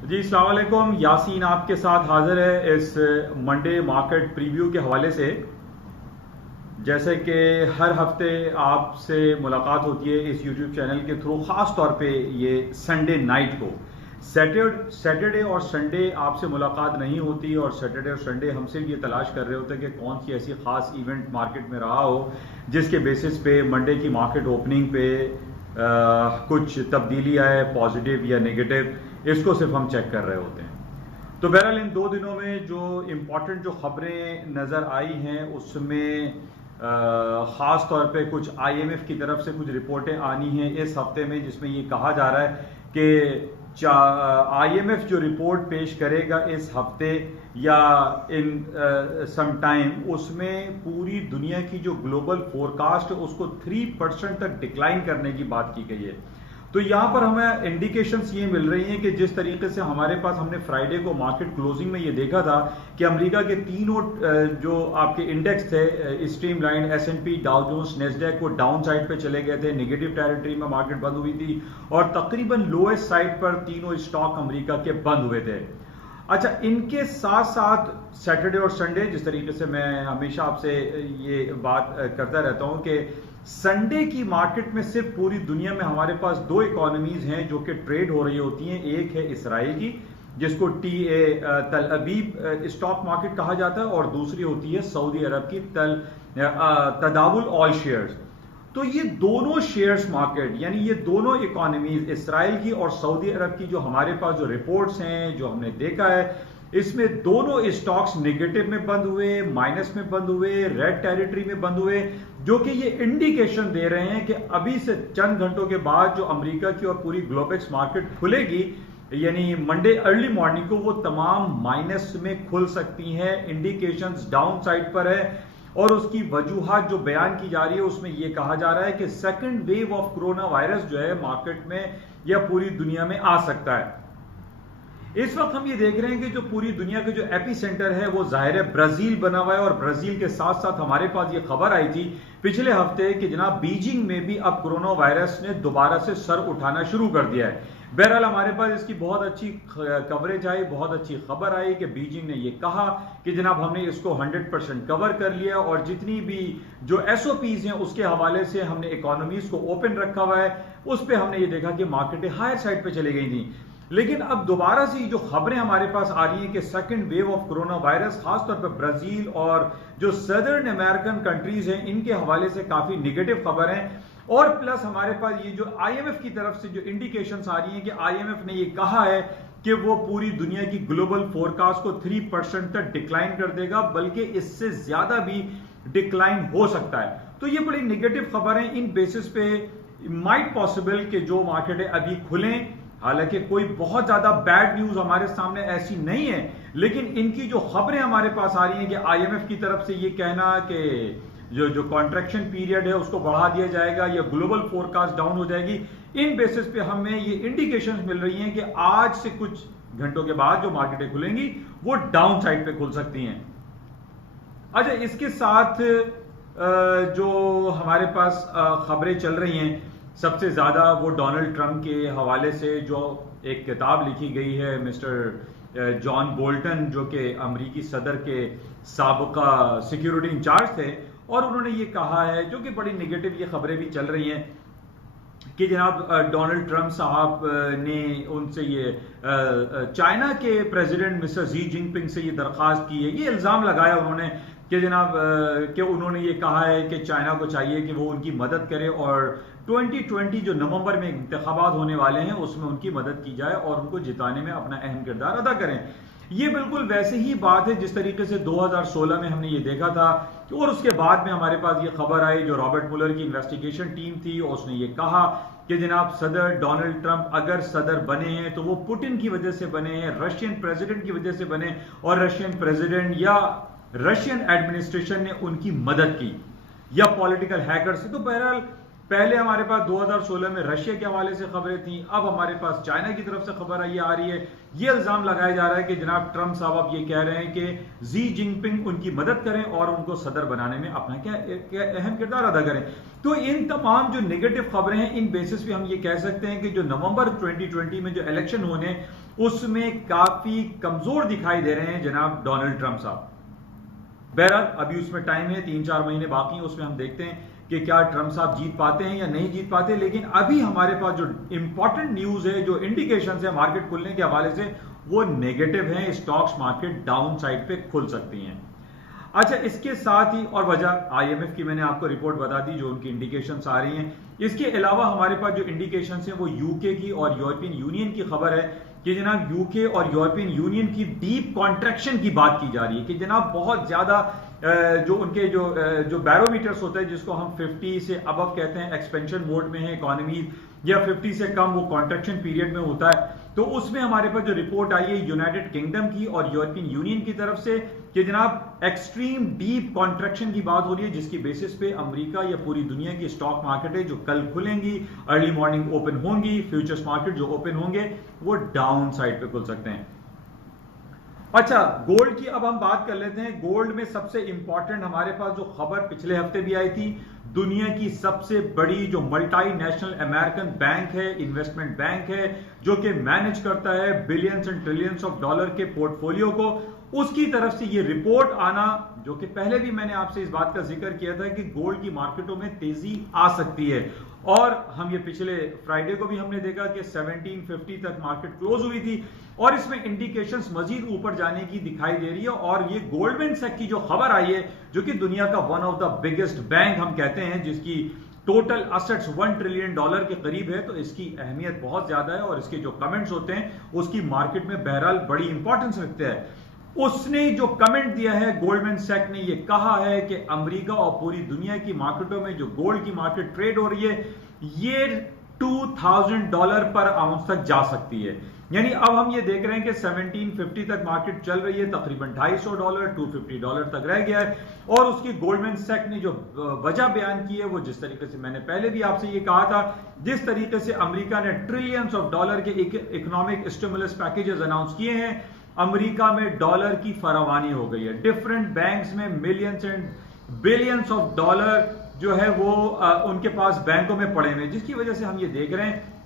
जी अस्सलाम वालेकुम। यासीन आपके साथ हाजिर है इस मंडे मार्केट प्रीव्यू के हवाले से। जैसे कि हर हफ्ते आपसे मुलाकात होती है इस यूट्यूब चैनल के थ्रू, ख़ास तौर पे ये संडे नाइट को। सैटरडे और संडे आपसे मुलाकात नहीं होती, और सैटरडे और संडे हमसे भी ये तलाश कर रहे होते हैं कि कौन सी ऐसी ख़ास इवेंट मार्केट में रहा हो जिसके बेसिस पे मंडे की मार्केट ओपनिंग पे कुछ तब्दीली आए, पॉजिटिव या नेगेटिव। इसको सिर्फ हम चेक कर रहे होते हैं। तो बहरहाल इन 2 दिनों में जो इम्पोर्टेंट जो खबरें नज़र आई हैं उसमें ख़ास तौर पे कुछ IMF की तरफ से कुछ रिपोर्टें आनी हैं इस हफ्ते में, जिसमें ये कहा जा रहा है कि IMF जो रिपोर्ट पेश करेगा इस हफ्ते या इन सम टाइम, उसमें पूरी दुनिया की जो ग्लोबल फोरकास्ट है उसको 3% तक डिक्लाइन करने की बात की गई है। तो यहाँ पर हमें इंडिकेशंस ये मिल रही हैं कि जिस तरीके से हमारे पास हमने फ्राइडे को मार्केट क्लोजिंग में ये देखा था कि अमेरिका के तीनों जो आपके इंडेक्स थे, streamline, S&P, Dow Jones, Nasdaq, वो डाउन साइड पे चले गए थे, नेगेटिव टेरिटरी में मार्केट बंद हुई थी, और तकरीबन लोएस्ट साइड पर तीनों स्टॉक अमेरिका के बंद हुए थे। अच्छा, इनके साथ साथ सैटरडे और संडे, जिस तरीके से मैं हमेशा आपसे ये बात करता रहता हूं कि संडे की मार्केट में सिर्फ पूरी दुनिया में हमारे पास 2 इकोनॉमीज हैं जो कि ट्रेड हो रही होती हैं। एक है इसराइल की, जिसको तल अबीब स्टॉक मार्केट कहा जाता है, और दूसरी होती है सऊदी अरब की तदावुल ऑयल शेयर्स। तो ये दोनों शेयर्स मार्केट, यानी ये दोनों इकोनॉमीज, इसराइल की और सऊदी अरब की, जो हमारे पास जो रिपोर्ट्स हैं, जो हमने देखा है, इसमें दोनों स्टॉक्स नेगेटिव में बंद हुए, माइनस में बंद हुए, रेड टेरिटरी में बंद हुए, जो कि ये इंडिकेशन दे रहे हैं कि अभी से चंद घंटों के बाद जो अमेरिका की और पूरी ग्लोबेक्स मार्केट खुलेगी, यानी मंडे अर्ली मॉर्निंग को, वो तमाम माइनस में खुल सकती हैं। इंडिकेशंस डाउन साइड पर है, और उसकी वजूहात जो बयान की जा रही है उसमें यह कहा जा रहा है कि second wave of corona virus जो है मार्केट में या पूरी दुनिया में आ सकता है। इस वक्त हम ये देख रहे हैं कि जो पूरी दुनिया के जो एपी सेंटर है वो जाहिर है ब्राजील बना हुआ है, और ब्राजील के साथ साथ हमारे पास ये खबर आई थी पिछले हफ्ते कि जनाब बीजिंग में भी अब कोरोना वायरस ने दोबारा से सर उठाना शुरू कर दिया है। बहरहाल हमारे पास इसकी बहुत अच्छी कवरेज आई, बहुत अच्छी खबर आई कि बीजिंग ने ये कहा कि जनाब हमने इसको 100% कवर कर लिया, और जितनी भी जो SOPs हैं उसके हवाले से हमने इकोनॉमीज को ओपन रखा हुआ है। उस पर हमने ये देखा कि मार्केटें हायर साइड पे चली गई थी। लेकिन अब दोबारा से जो खबरें हमारे पास आ रही हैं कि second wave of corona virus, खासतौर पर ब्राजील और जो सदर्न अमेरिकन कंट्रीज हैं, इनके हवाले से काफी निगेटिव खबर है। और प्लस हमारे पास ये जो IMF की तरफ से जो इंडिकेशंस आ रही हैं कि IMF ने ये कहा है कि वो पूरी दुनिया की ग्लोबल फोरकास्ट को 3% तक डिक्लाइन कर देगा, बल्कि इससे ज्यादा भी डिक्लाइन हो सकता है। तो ये बड़ी निगेटिव खबर है। इन बेसिस पे माइट पॉसिबल कि जो मार्केटें अभी खुलें, हालांकि कोई बहुत ज्यादा बैड न्यूज हमारे सामने ऐसी नहीं है, लेकिन इनकी जो खबरें हमारे पास आ रही हैं कि IMF की तरफ से ये कहना कि जो कॉन्ट्रैक्शन पीरियड है उसको बढ़ा दिया जाएगा या ग्लोबल फोरकास्ट डाउन हो जाएगी, इन बेसिस पे हमें ये इंडिकेशंस मिल रही हैं कि आज से कुछ घंटों के बाद जो मार्केटें खुलेंगी वो डाउन साइड पे खुल सकती हैं। अच्छा, इसके साथ जो हमारे पास खबरें चल रही हैं, सबसे ज्यादा वो डोनाल्ड ट्रंप के हवाले से जो एक किताब लिखी गई है मिस्टर जॉन बोल्टन, जो कि अमेरिकी सदर के साबका सिक्योरिटी इंचार्ज थे, और उन्होंने ये कहा है, जो कि बड़ी नेगेटिव ये खबरें भी चल रही हैं, कि जनाब डोनाल्ड ट्रंप साहब ने उनसे ये चाइना के प्रेसिडेंट मिस्टर जी जिनपिंग से ये दरख्वास्त की है, ये इल्जाम लगाया उन्होंने कि जनाब कि उन्होंने ये कहा है कि चाइना को चाहिए कि वो उनकी मदद करे, और 2020 जो नवंबर में इंतखाबात होने वाले हैं उसमें उनकी मदद की जाए और उनको जिताने में अपना अहम किरदार अदा करें। ये बिल्कुल वैसे ही बात है जिस तरीके से 2016 में हमने ये देखा था, और उसके बाद में हमारे पास ये खबर आई, जो रॉबर्ट मुलर की इन्वेस्टिगेशन टीम थी, और उसने ये कहा कि जनाब सदर डोनाल्ड ट्रंप अगर सदर बने हैं तो वो पुतिन की वजह से बने हैं, रशियन प्रेसिडेंट की वजह से बने, और रशियन प्रेसिडेंट या रशियन एडमिनिस्ट्रेशन ने उनकी मदद की, या पॉलिटिकल हैकर से। तो बहरहाल पहले हमारे पास 2016 में रशिया के हवाले से खबरें थी, अब हमारे पास चाइना की तरफ से खबर आई आ रही है। ये इल्जाम लगाया जा रहा है कि जनाब ट्रंप साहब अब ये कह रहे हैं कि जी जिनपिंग उनकी मदद करें और उनको सदर बनाने में अपना क्या अहम किरदार अदा करें। तो इन तमाम जो नेगेटिव खबरें हैं, इन बेसिस पे हम ये कह सकते हैं कि जो नवंबर 2020 में जो इलेक्शन होने उसमें काफी कमजोर दिखाई दे रहे हैं जनाब डोनाल्ड ट्रंप साहब। बहरहाल अभी उसमें टाइम है, 3-4 महीने बाकी हैं, उसमें हम देखते हैं कि क्या ट्रंप साहब जीत पाते हैं या नहीं जीत पाते। लेकिन अभी हमारे पास जो इंपॉर्टेंट न्यूज है, जो इंडिकेशन है मार्केट खुलने के हवाले से, वो नेगेटिव है। स्टॉक्स मार्केट डाउन साइड पे खुल सकती हैं। अच्छा, इसके साथ ही और वजह आईएमएफ की मैंने आपको रिपोर्ट बता दी, जो उनकी इंडिकेशंस आ रही हैं। इसके अलावा हमारे पास जो इंडिकेशंस हैं वो यूके की और यूरोपियन यूनियन की खबर है कि जनाब यूके और यूरोपियन यूनियन की डीप कॉन्ट्रैक्शन की बात की जा रही है कि जनाब बहुत ज्यादा जो उनके जो बैरोमीटर्स होते हैं, जिसको हम 50 से अबव कहते हैं, एक्सपेंशन मोड में है इकोनॉमी, या 50 से कम वो कॉन्ट्रैक्शन पीरियड में होता है। तो उसमें हमारे पास जो रिपोर्ट आई है यूनाइटेड किंगडम की और यूरोपियन यूनियन की तरफ से कि जनाब एक्सट्रीम डीप कॉन्ट्रैक्शन की बात हो रही है, जिसकी बेसिस पे अमेरिका या पूरी दुनिया की स्टॉक मार्केट है जो कल खुलेंगी, अर्ली मॉर्निंग ओपन होंगी, फ्यूचर्स मार्केट जो ओपन होंगे वो डाउन साइड पे खुल सकते हैं। अच्छा, गोल्ड की अब हम बात कर लेते हैं। गोल्ड में सबसे इंपॉर्टेंट हमारे पास जो खबर पिछले हफ्ते भी आई थी, दुनिया की सबसे बड़ी जो मल्टीनेशनल अमेरिकन बैंक है, इन्वेस्टमेंट बैंक है, जो कि मैनेज करता है billions and trillions of dollar के पोर्टफोलियो को, उसकी तरफ से ये रिपोर्ट आना, जो कि पहले भी मैंने आपसे इस बात का जिक्र किया था कि गोल्ड की मार्केटों में तेजी आ सकती है। और हम ये पिछले फ्राइडे को भी हमने देखा कि 1750 तक मार्केट क्लोज हुई थी और इसमें इंडिकेशंस मजीद ऊपर जाने की दिखाई दे रही है। और ये गोल्डमैन सैक की जो खबर आई है, जो कि दुनिया का one of the biggest bank हम कहते हैं, जिसकी टोटल असेट्स $1 ट्रिलियन के करीब है, तो इसकी अहमियत बहुत ज्यादा है और इसके जो कमेंट्स होते हैं उसकी मार्केट में बहरहाल बड़ी इंपॉर्टेंस रखते हैं। उसने जो कमेंट दिया है, गोल्डमैन सैक ने ये कहा है कि अमेरिका और पूरी दुनिया की मार्केटों में जो गोल्ड की मार्केट ट्रेड हो रही है, ये $2000 पर आउंस तक जा सकती है। यानी अब हम ये देख रहे हैं कि 1750 तक मार्केट चल रही है, तकरीबन $250 $250 तक रह गया है। और उसकी गोल्डमैन सैक ने जो वजह बयान की है, वो जिस तरीके से मैंने पहले भी आपसे ये कहा था, जिस तरीके से अमेरिका ने ट्रिलियंस ऑफ डॉलर के इकोनॉमिक स्टिमुलस पैकेजेस अनाउंस किए हैं, अमेरिका में डॉलर की फरावानी हो गई है। डिफरेंट बैंक्स में millions and billions of dollar जो है वो उनके पास बैंकों में पड़े हुए, जिसकी वजह से हम ये देख रहे हैं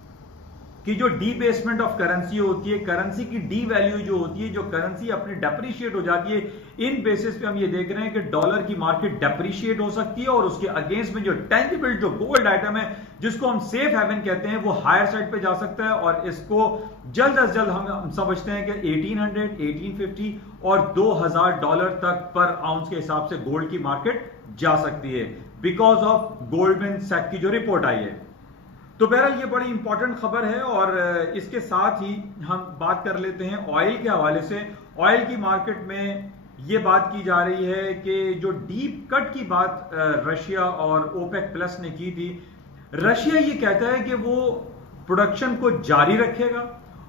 कि जो डीबेसमेंट ऑफ करेंसी होती है, करेंसी की डी वैल्यू जो होती है, जो करेंसी अपनी डेप्रिशिएट हो जाती है, इन बेसिस पे हम ये देख रहे हैं कि डॉलर की मार्केट डेप्रिशिएट हो सकती है और उसके अगेंस्ट में जो टेंजिबल जो गोल्ड आइटम है, जिसको हम सेफ हेवन कहते हैं, वो हायर साइड पे जा सकता है। और इसको जल्द अज जल्द हम समझते हैं कि 1800, 1850 और $2000 तक पर आउंस के हिसाब से गोल्ड की मार्केट जा सकती है, बिकॉज ऑफ गोल्डमैन सैक की जो रिपोर्ट आई है। तो बहरहाल ये बड़ी इंपॉर्टेंट खबर है। और इसके साथ ही हम बात कर लेते हैं ऑयल के हवाले से। ऑयल की मार्केट में ये बात की जा रही है कि जो डीप कट की बात रशिया और ओपेक प्लस ने की थी, रशिया ये कहता है कि वो प्रोडक्शन को जारी रखेगा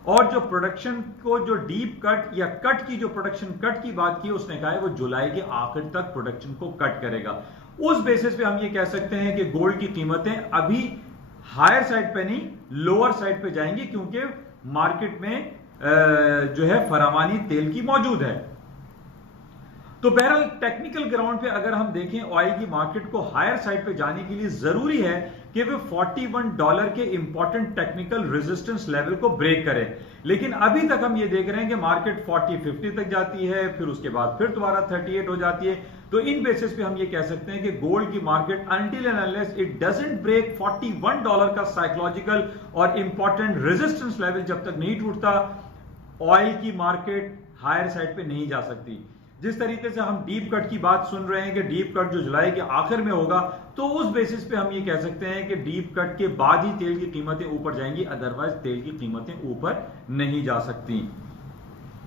और जो प्रोडक्शन को जो डीप कट या कट की जो प्रोडक्शन कट की बात की, उसने कहा है वो जुलाई के आखिर तक प्रोडक्शन को कट करेगा। उस बेसिस पे हम ये कह सकते हैं कि गोल्ड की कीमतें अभी हायर साइड पे नहीं, लोअर साइड पे जाएंगी, क्योंकि मार्केट में जो है फरावानी तेल की मौजूद है। तो बहरहाल टेक्निकल ग्राउंड पे अगर हम देखें, ऑयल की मार्केट को हायर साइड पे जाने के लिए जरूरी है कि वो $41 के इंपॉर्टेंट टेक्निकल रेजिस्टेंस लेवल को ब्रेक करे। लेकिन अभी तक हम ये देख रहे हैं कि मार्केट 40-50 तक जाती है, फिर उसके बाद फिर दोबारा 38 हो जाती है। तो इन बेसिस पे हम ये कह सकते हैं कि गोल्ड की market until and unless it doesn't break $41 का साइकोलॉजिकल और इंपॉर्टेंट रेजिस्टेंस लेवल जब तक नहीं टूटता, ऑयल की मार्केट हायर साइड पे नहीं जा सकती। जिस तरीके से हम डीप कट की बात सुन रहे हैं कि डीप कट जो जुलाई के आखिर में होगा, तो उस बेसिस पे हम ये कह सकते हैं कि डीप कट के बाद ही तेल की कीमतें ऊपर जाएंगी, अदरवाइज तेल की कीमतें ऊपर नहीं जा सकती।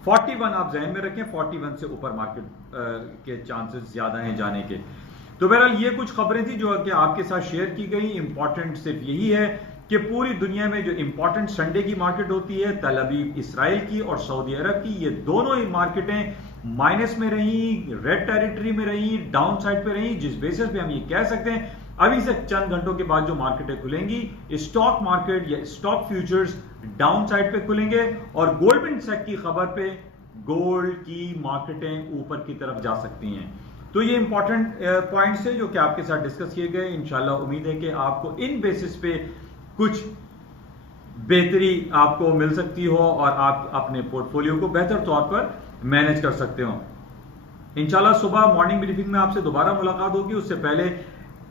41 आप जहन में रखें, 41 से ऊपर मार्केट के चांसेस ज्यादा हैं जाने के। तो बहरहाल ये कुछ खबरें थी जो कि आपके साथ शेयर की गई। इंपॉर्टेंट सिर्फ यही है कि पूरी दुनिया में जो इंपॉर्टेंट संडे की मार्केट होती है, तल अवीव इसराइल की और सऊदी अरब की, ये दोनों ही मार्केटें माइनस में रही, रेड टेरिटरी में रही, डाउन साइड पे रही, जिस बेसिस पे हम ये कह सकते हैं अभी से चंद घंटों के बाद जो मार्केटें खुलेंगी, स्टॉक मार्केट या स्टॉक फ्यूचर्स डाउन साइड पे खुलेंगे और गोल्डमैन सैक की खबर पे गोल्ड की मार्केटें ऊपर की तरफ जा सकती हैं। तो ये इंपॉर्टेंट पॉइंट्स है जो कि आपके साथ डिस्कस किए गए। इंशाल्लाह उम्मीद है कि आपको इन बेसिस पे कुछ बेहतरी आपको मिल सकती हो और आप अपने पोर्टफोलियो को बेहतर तौर पर मैनेज कर सकते हो। इंशाल्लाह सुबह मॉर्निंग ब्रीफिंग में आपसे दोबारा मुलाकात होगी। उससे पहले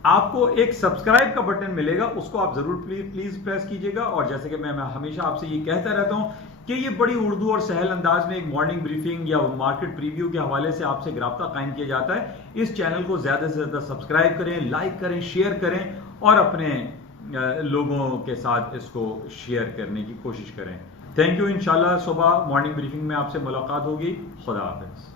आपको एक सब्सक्राइब का बटन मिलेगा, उसको आप जरूर प्लीज प्रेस कीजिएगा। और जैसे कि मैं हमेशा आपसे ये कहता रहता हूं कि ये बड़ी उर्दू और सहल अंदाज में एक मॉर्निंग ब्रीफिंग या मार्केट प्रीव्यू के हवाले से आपसे राब्ता कायम किया जाता है। इस चैनल को ज्यादा से ज्यादा सब्सक्राइब करें, लाइक करें, शेयर करें और अपने लोगों के साथ इसको शेयर करने की कोशिश करें। Thank you. इंशाल्लाह सुबह मॉर्निंग ब्रीफिंग में आपसे मुलाकात होगी। खुदा हाफिज।